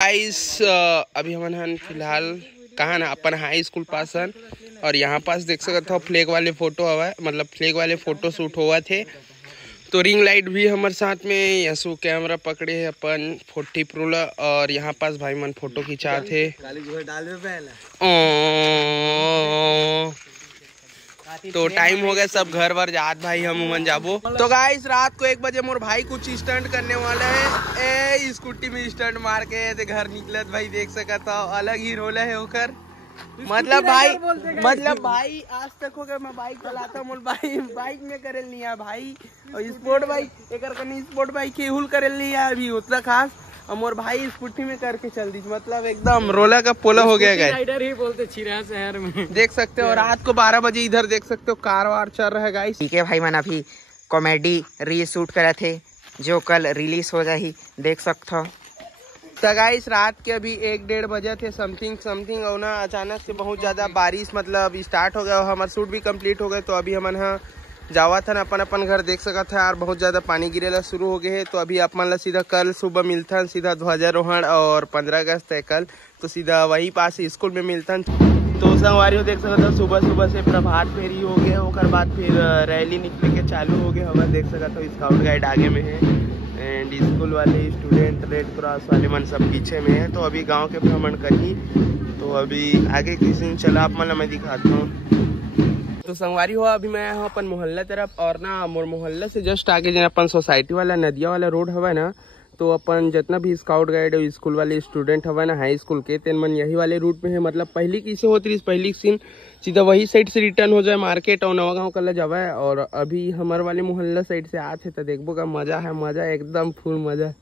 Guys अभी हमन फिलहाल कहाँ ना अपन हाई स्कूल पास हन और यहाँ पास देख सकते हो फ्लैग वाले फोटो हवा मतलब फ्लैग वाले फोटो शूट हुआ थे। तो रिंग लाइट भी हमारे साथ में यसु कैमरा पकड़े है अपन 40 प्रो ला और यहाँ पास भाई मन फोटो खिंचा थे। तो टाइम हो गया सब घर वर जात भाई हम उमन जाबो। तो गाइस रात को 1 बजे मोर भाई कुछ स्टंट करने वाला है। ए स्कूटी में स्टंट मार के घर निकलत भाई देख सकता हो अलग ही रोला है ओकर। मतलब भाई आज तक हो गया मैं बाइक चलाता हूँ बाइक में करे लिया भाई और स्पोर्ट बाइक एक स्पोर्ट बाइक केहुल करे लिया अभी उतना खास और मोर भाई स्कूटी में करके चल दी मतलब एकदम रोला का पोला हो गया गाइस। राइडर ही बोलते छिरा शहर में देख सकते हो। रात को 12 बजे इधर देख सकते हो कार वार चल रहा है गाइस। ठीक है भाई मन अभी कॉमेडी रील शूट करे थे जो कल रिलीज हो जाही देख सकते हो। तो गाइस रात के अभी 1-1:30 बजे थे समथिंग और ना अचानक से बहुत ज्यादा बारिश मतलब स्टार्ट हो गया और हमारा शूट भी कंप्लीट हो गए। तो अभी हमन यहाँ जावा था ना अपन घर देख सका था यार बहुत ज्यादा पानी गिरेला शुरू हो गए है। तो अभी अपन ला सीधा कल सुबह मिलता सीधा ध्वजारोहण और 15 अगस्त है कल तो सीधा वही पास स्कूल में मिलता। तो संगवारी देख सकता सुबह से प्रभात फेरी हो गया और बाद फिर रैली निकले के चालू हो गया। हमारे देख सकता स्काउट गाइड आगे में है एंड स्कूल वाले स्टूडेंट रेड क्रॉस वाले मन सब पीछे में है। तो अभी गांव के भ्रमण करी तो अभी आगे किसी चला आप मतलब मैं दिखाता हूँ। तो संगवारी हुआ अभी मैं यहाँ अपन मोहल्ला तरफ और ना मोर मोहल्ला से जस्ट आगे जन अपन सोसाइटी वाला नदिया वाला रोड हवा ना तो अपन जितना भी स्काउट गाइड और स्कूल वाले स्टूडेंट हवा ना हाई स्कूल के तेन मन यही वाले रूट में है। मतलब पहली किसे होती है पहली सीन सीधा वही साइड से रिटर्न हो जाए मार्केट और नवा गाँव कल जावा है और अभी हमारे वाले मोहल्ला साइड से आते तो देखबो का मजा है मजा एकदम फुल मजा।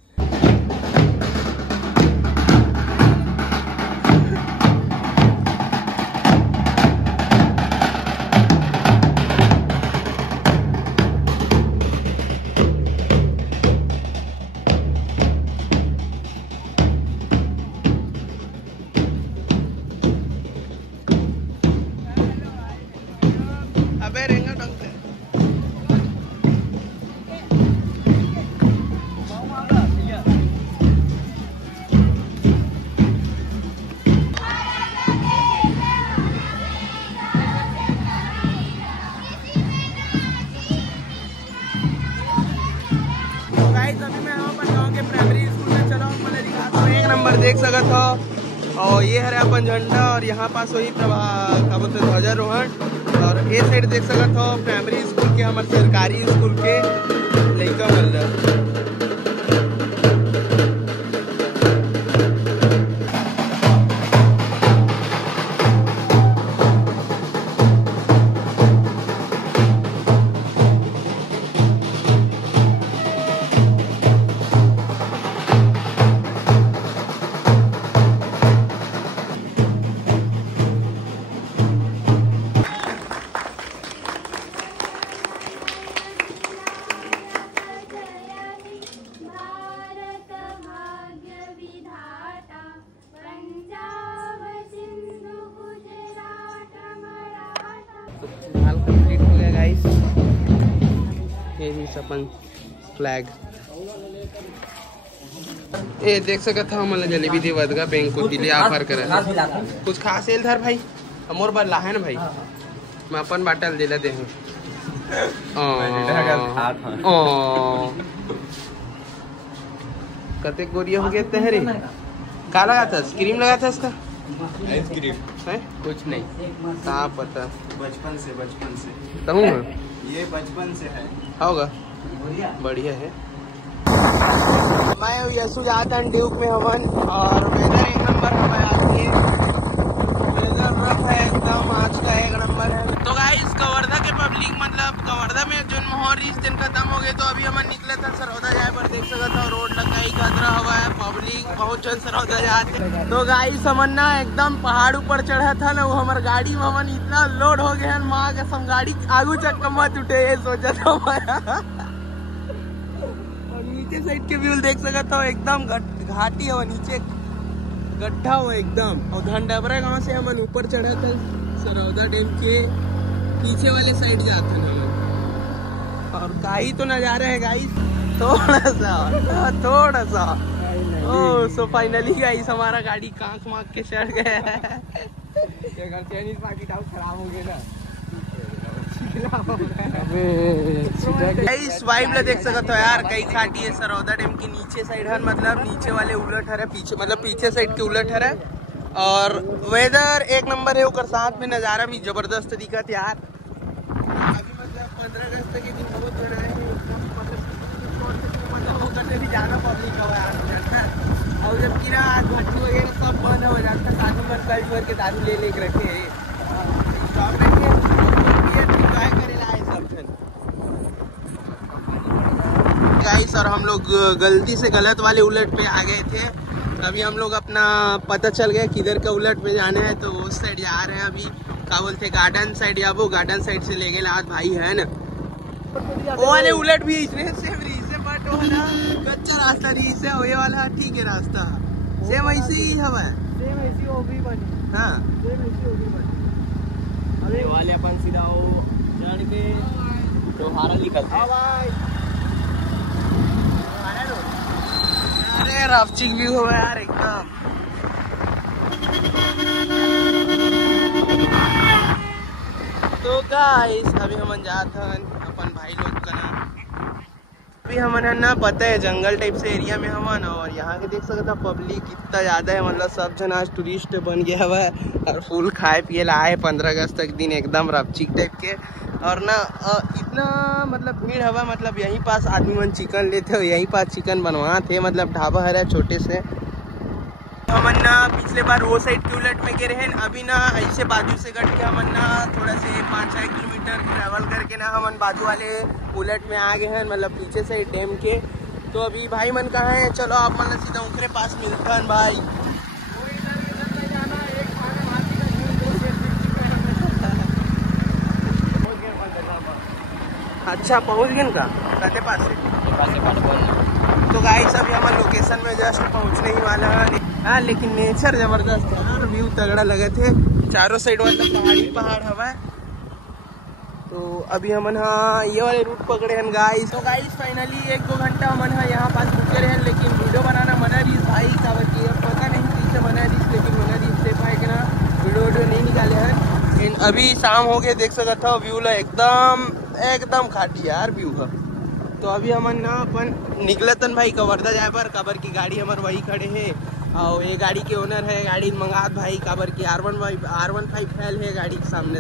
नंबर देख सकते हो और ये है अपन झंडा और यहाँ पास वही क्या बोलते ध्वजारोहण और ये साइड देख सकते हो प्राइमरी स्कूल के हमारे सरकारी स्कूल के लड़का मतलब। फिलहाल कंप्लीट हो गया गाइस यही अपन फ्लैग ये देख सकते था मतलब जलेबी दे वदगा बैंक को दिले ऑफर करा कुछ खास एल धर भाई मोर बार लाहे ना भाई मैं अपन बाटल दिला दे कते गोरिया हो गए तेरे का लगा था क्रीम लगा था इसका आइसक्रीम है कुछ नहीं कहाँ पता बचपन से कहूँ ये बचपन से है होगा बढ़िया है। मैं यसु जाता ड्यूक में हवन और वेदर 1 नंबर हमें आती है वेदर रफ है एकदम आज का 1 नंबर है। तो गाइस कवर्धा के पब्लिक मतलब कवर्धा में जो माहौल इस दिन खत्म हो गए तो अभी हम निकले था सरौदा जाए पर देख सकता था रोड लगाई खतरा हुआ है पब्लिक बहुत जन सरौदा जाते। तो गाइस हमन ना एकदम पहाड़ ऊपर चढ़ा था ना वो हमारे गाड़ी में हमन इतना लोड हो गया माँ के सब गाड़ी आगू चक्कर मत उठे ये सोचा था हमारा नीचे साइड के व्यू देख सकता हो एकदम घाटी है नीचे गड्ढा हो एकदम और धनडबरा गांव से हम ऊपर चढ़ा थे सरौदा डैम के पीछे वाले साइड जाते हैं और काई तो नजारा है गाइस थोड़ा सा ओह सो फाइनली गाइस हमारा गाड़ी कांच मांग के चढ़ गया है। खराब हो गया ना। इस वाइब ला देख सकते हो यार, कई खाटी है सरौदा डैम के नीचे साइड है, मतलब नीचे वाले उलट है, पीछे मतलब पीछे साइड के उलट है। और वेदर एक नंबर है, और साथ में नज़ारा भी जबरदस्त दिखत यार। अभी मतलब 15 अगस्त के दिन बहुत जगह है, मतलब वो करने भी ज़्यादा पब्लिक हवा यार। और जब गिरा भट्टी वगैरह सब बंद हो जाता है, साथ में कल भर के दारू ले लेके रखे गाइस। और हम लोग गलती से गलत वाले उलट पे आ गए थे। अभी हम लोग अपना पता चल गया किधर का उलट पे जाना है, तो उस साइड जा रहे हैं। अभी क्या बोलते गार्डन साइड, या वो गार्डन साइड से ले गए आज भाई है ना। वो वाले उलट भी इतने सेम रही से, बट वो ना कच्चा रास्ता रही से, ये वाला ठीक है रास्ता, सेम ऐसे ही हवा है, सेम ऐसी हो भी बनी। हाँ सेम ऐसी हो भी बनी। अरे वाले अपन सीधा वो चढ़ के दोहारा निकलते हैं। अरे राफ्टिंग भी हुआ यार एकदम। तो गाइस अभी हम जाते हैं अपन भाई लोग का ना, अभी हमन ना पता है जंगल टाइप से एरिया में हमन, और यहाँ के देख सकते पब्लिक इतना ज्यादा है, मतलब सब जन आज टूरिस्ट बन गया हुआ है और फुल खाए पिए लाए 15 अगस्त तक दिन एकदम रपचिक टाइप के। और ना इतना मतलब भीड़ हवा, मतलब यहीं पास आदमी मन चिकन लेते हो, यहीं पास चिकन बनवाते, मतलब ढाबा है छोटे से। हमन ना पिछले बार वो साइड के उलट में गए रहे, अभी ना ऐसे बाजू से कट के हमन ना थोड़ा से 5-6 किलोमीटर ट्रैवल करके ना हमन बाजू वाले उलट में आ गए हैं, मतलब पीछे साइड डैम के। तो अभी भाई मन कहाँ है, चलो आप मतलब सीधा उनके पास मिलते हैं भाई। अच्छा पहुंच गए का कहते पास से। तो गाइस अभी हमारे लोकेशन में जस्ट पहुंचने ही वाला है। हाँ लेकिन नेचर जबरदस्त है यार, व्यू तगड़ा लगे थे चारों साइड, मतलब पहाड़ी पहाड़ हवा। तो अभी हमन हाँ ये वाले रूट पकड़े हैं गाइस। तो गाइस फाइनली 1-2 घंटा हमन यहाँ पास रुके रहे हैं, लेकिन वीडियो बनाना मना रही भाई का बच्ची, पता नहीं पीछे मना रही, लेकिन मना रही से पाए कि ना वीडियो नहीं निकाले हैं। अभी शाम हो गए, देख सकते था व्यू ला एकदम खाटी यार व्यू है। तो अभी हमन ना अपन निकलतन भाई कवर्धा जाए पर, काबर की गाड़ी हमारे वही खड़े है, और ये गाड़ी के ओनर है गाड़ी मंगात भाई, काबर की R15 फैल है गाड़ी के सामने।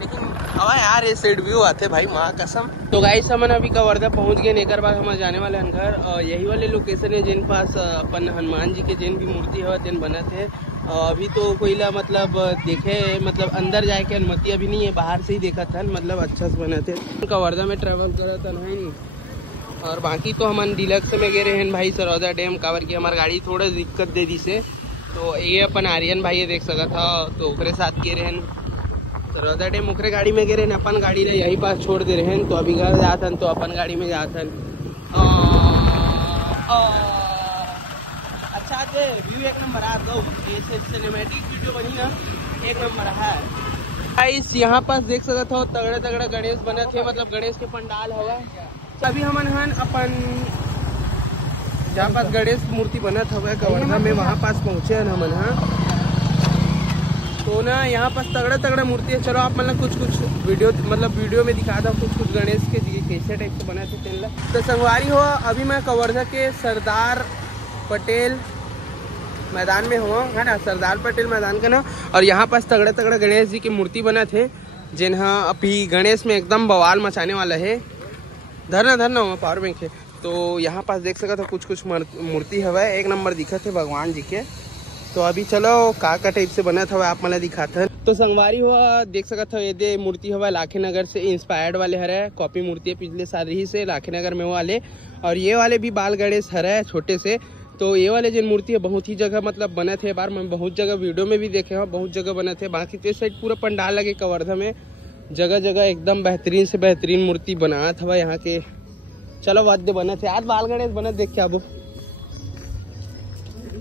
लेकिन हवा यार ये साइड व्यू आते भाई माँ कसम। तो गाइस हमन अभी कवर्धा पहुंच गए, एक बार हम जाने वाले हैं घर, और यही वाले लोकेशन है जिन पास अपन हनुमान जी के जिन भी मूर्ति है जिन बना थे। अभी तो कोई ला मतलब देखे, मतलब अंदर जाए के अनुमति अभी नहीं है, बाहर से ही देखा था, मतलब अच्छा से बना थे। कवर्धा में ट्रेवल करा था नहीं, और बाकी तो हम डिलक्स में गए रहे हैं भाई सरौदा डैम, काबर की हमारी गाड़ी थोड़ा दिक्कत दे दी से। तो ये अपन आर्यन भाई ये देख सका था, तो ओकरे साथ गए रहे हैं सरौदा डैम, ओकरे गाड़ी में गए रहे, अपन गाड़ी ला यहीं पास छोड़ दे रहे हैं। तो अभी घर जाते हैं तो अपन गाड़ी में जाते हैं। अच्छा दे व्यू एक नंबर आ गो, ये सिनेमैटिक वीडियो बनी ना एक नंबर है गाइस। यहाँ पास देख सकते हो तगड़ा गणेश बने थे, मतलब गणेश के पंडाल हवा। अभी हमन अपन जहाँ पास गणेश मूर्ति बनत हुआ कवर्धा में, वहाँ पास पहुँचे हैं हमन। हाँ तो ना यहाँ पास तगड़ा मूर्ति है। चलो आप मतलब कुछ वीडियो में दिखा दो कुछ गणेश के कैसे टाइप से बने थे तेल। तो संगवारी हो अभी मैं कवर्धा के सरदार पटेल मैदान में हुआ है ना, सरदार पटेल मैदान का ना। और यहाँ पास तगड़ा गणेश जी की मूर्ति बना थे, जिन्हा अभी गणेश में एकदम बवाल मचाने वाला है। धरना पावर बैंक है। तो यहाँ पास देख सकते हो कुछ मूर्ति हवा, एक नंबर दिखा थे भगवान जी के। तो अभी चलो का टाइप से बना था आप मला दिखाते हैं। तो संगवारी हुआ देख सकते हो ये मूर्ति हवा लाखेनगर से इंस्पायर्ड वाले हरे, कॉपी मूर्ति है पिछले साल ही से लाखेनगर में वाले। और ये वाले भी बाल गणेश हरे छोटे से। तो ये वाले जो मूर्ति है बहुत ही जगह मतलब बने थे, बार मैं बहुत जगह वीडियो में भी देखे हैं, बहुत जगह बने थे। बाकी तो साइड पूरा पंडाल लगे कवर्धा में, जगह एकदम बेहतरीन से बेहतरीन मूर्ति बना था यहाँ के। चलो वाद्य बने थे आज बाल गणेश बने, देख क्या वो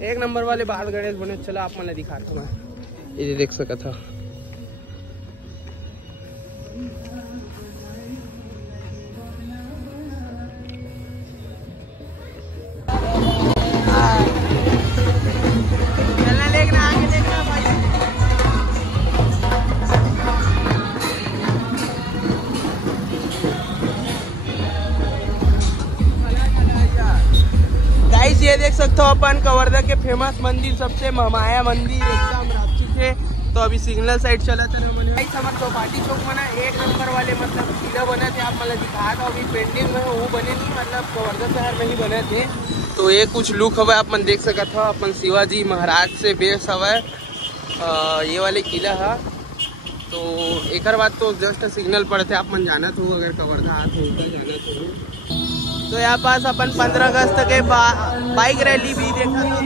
एक नंबर वाले बाल गणेश बने। चलो आप मैंने दिखाता मैं, ये देख सका था। गाइस ये देख सकते हो अपन कवर्धा के फेमस मंदिर सबसे महामाया मंदिर एकदम रांची से। तो अभी सिग्नल साइड चला था हमने गाइस हमारे चौपाटी चौक में ना 1 नंबर वाले मतलब किला बने थे। आप मतलब दिखा था अभी पेंडिंग में वो बने नहीं मतलब कवर्धा शहर में ही बने थे। तो ये कुछ लुक हवा आप मन देख सकत हो अपन शिवाजी महाराज से बेस हवा ये वाले किला है। तो एक बाद तो जस्ट सिग्नल पड़ते आप मन जाना तो अगर कवर्धा आते हो जाना तो यहाँ पास अपन 15 अगस्त के बाइक रैली भी देखा था।